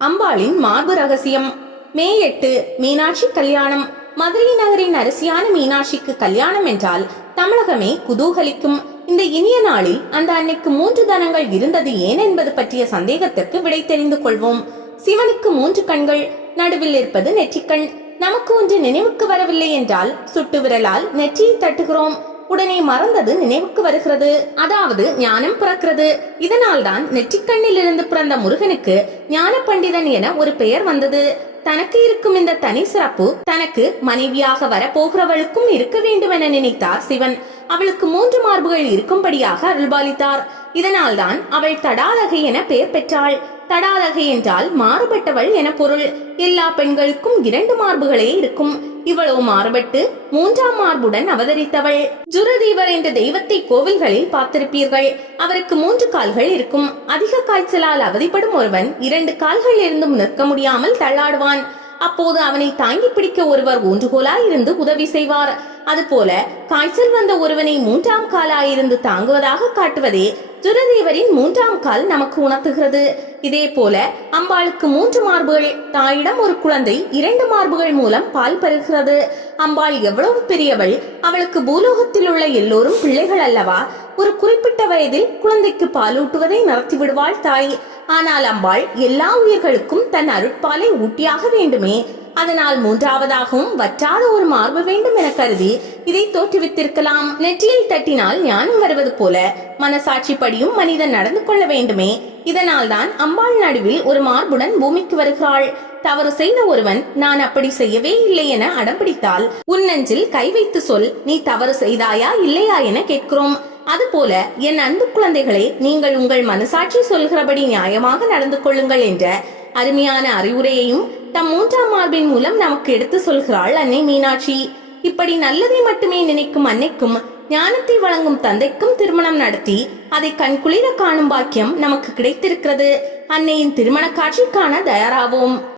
அம்பாளின் மார்பு ரகசியம். மே 8 மீனாட்சி கல்யாணம். மதுரை நகரின் அரசியான மீனாட்சிக்கு கல்யாணம் என்றால் தமிழகமே குதூகலிக்கும். இந்த இனிய நாளில் அந்த அன்னைக்கு 3 தனங்கள் இருந்தது ஏன் என்பது பற்றிய சந்தேகத்திற்கு விடை தெரிந்து கொள்வோம். சிவனுக்கு 3 கண்கள், நடுவில் இருப்பது நெற்றிக்கண். நமக்கு ஒன்று நினைவுக்கு வரவில்லை என்றால் சுட்டு விரலால் நெற்றியை தட்டுகிறோம், உடனே மறந்தது நினைவுக்கு வருகிறது, அதாவது ஞானம் பிறக்கிறது. இதனால்தான் நெற்றிக்கண்ணில் இருந்து பிறந்த முருகனுக்கு ஞான பண்டிதன் என ஒரு பெயர் வந்தது. தனக்கு இருக்கும் இந்த தனி சிறப்பு தனக்கு மனைவியாக வர போகிறவளுக்கும் இருக்க வேண்டும் என நினைத்தார் சிவன். அவளுக்கு 3 மார்புகள் இருக்கும்படியாக அருள்பாலித்தார். இதனால்தான் அவள் தடாலகை என பெயர் பெற்றாள். தடாலகை என்றால் மாறுபட்டவள் என பொருள். எல்லா பெண்களுக்கும் 2 மார்புகளே இருக்கும். இவ்வளவு மாறுபட்டு 3ஆம் மார்புடன் அவதரித்தவள். ஜுரதீவர் என்ற தெய்வத்தை கோவில்களில் பார்த்திருப்பீர்கள். அவருக்கு 3 கால்கள் இருக்கும். அதிக காய்ச்சலால் அவதிப்படும் ஒருவன் 2 கால்கள் இருந்தும் நிற்க முடியாமல் தள்ளாடுவான். அப்போது அவனை தாங்கி பிடிக்க ஒருவர் ஊன்றுகோலாய் இருந்து உதவி செய்வார். அதுபோல காய்ச்சல் வந்த ஒருவனை 3ஆம் காலாயிருந்து தாங்குவதாக காட்டுவதே ஜுரதேவரின் 3ஆம் கால் நமக்கு உணர்த்துகிறது. இதே போல அம்பாளுக்கு 3 மார்புகள். தாயிடம் ஒரு குழந்தை 2 மார்புகள் மூலம் பால் பருகிறது. அம்பாள் எவ்வளவு பெரியவள்! அவளுக்கு பூலோகத்தில் உள்ள எல்லோரும் பிள்ளைகள் அல்லவா? ஒரு குறிப்பிட்ட வயதில் குழந்தைக்கு பாலூட்டுவதை நிறுத்தி விடுவாள் தாய். ஆனால் அம்பாள் எல்லா உயிர்களுக்கும் தன் அருட்பாலை ஊட்டியாக வேண்டுமே. அதனால் 3ஆவதாகவும் வற்றாத ஒரு மார்பு வேண்டும் என கருதி இதை தோற்றுவித்திருக்கலாம். நெற்றியில் தட்டினால் ஞானம் வருவது போல மனசாட்சிப்படியும் மனிதன் நடந்து கொள்ள வேண்டுமே. இதனால் தான் அம்பாள் நடுவில் ஒரு மார்புடன் பூமிக்கு வருகிறாள். தவறு செய்த ஒருவன் நான் அப்படி செய்யவே இல்லை என அடம்பிடித்தால் உன் நெஞ்சில் கை வைத்து சொல், நீ தவறு செய்தாயா இல்லையா என கேட்கிறோம். அதுபோல என் அன்பு குழந்தைகளே, நீங்கள் உங்கள் மனசாட்சி சொல்கிறபடி நியாயமாக நடந்து கொள்ளுங்கள் என்ற அருமையான அறிவுரையையும் தம் 3ஆம் மார்பின் மூலம் நமக்கு எடுத்து சொல்கிறாள் அன்னை மீனாட்சி. இப்படி நல்லதை மட்டுமே நினைக்கும் அன்னைக்கும் ஞானத்தை வழங்கும் தந்தைக்கும் திருமணம் நடத்தி அதை கண்குளிர காணும் பாக்கியம் நமக்கு கிடைத்திருக்கிறது. அன்னையின் திருமண காட்சி காண தயாராவோம்.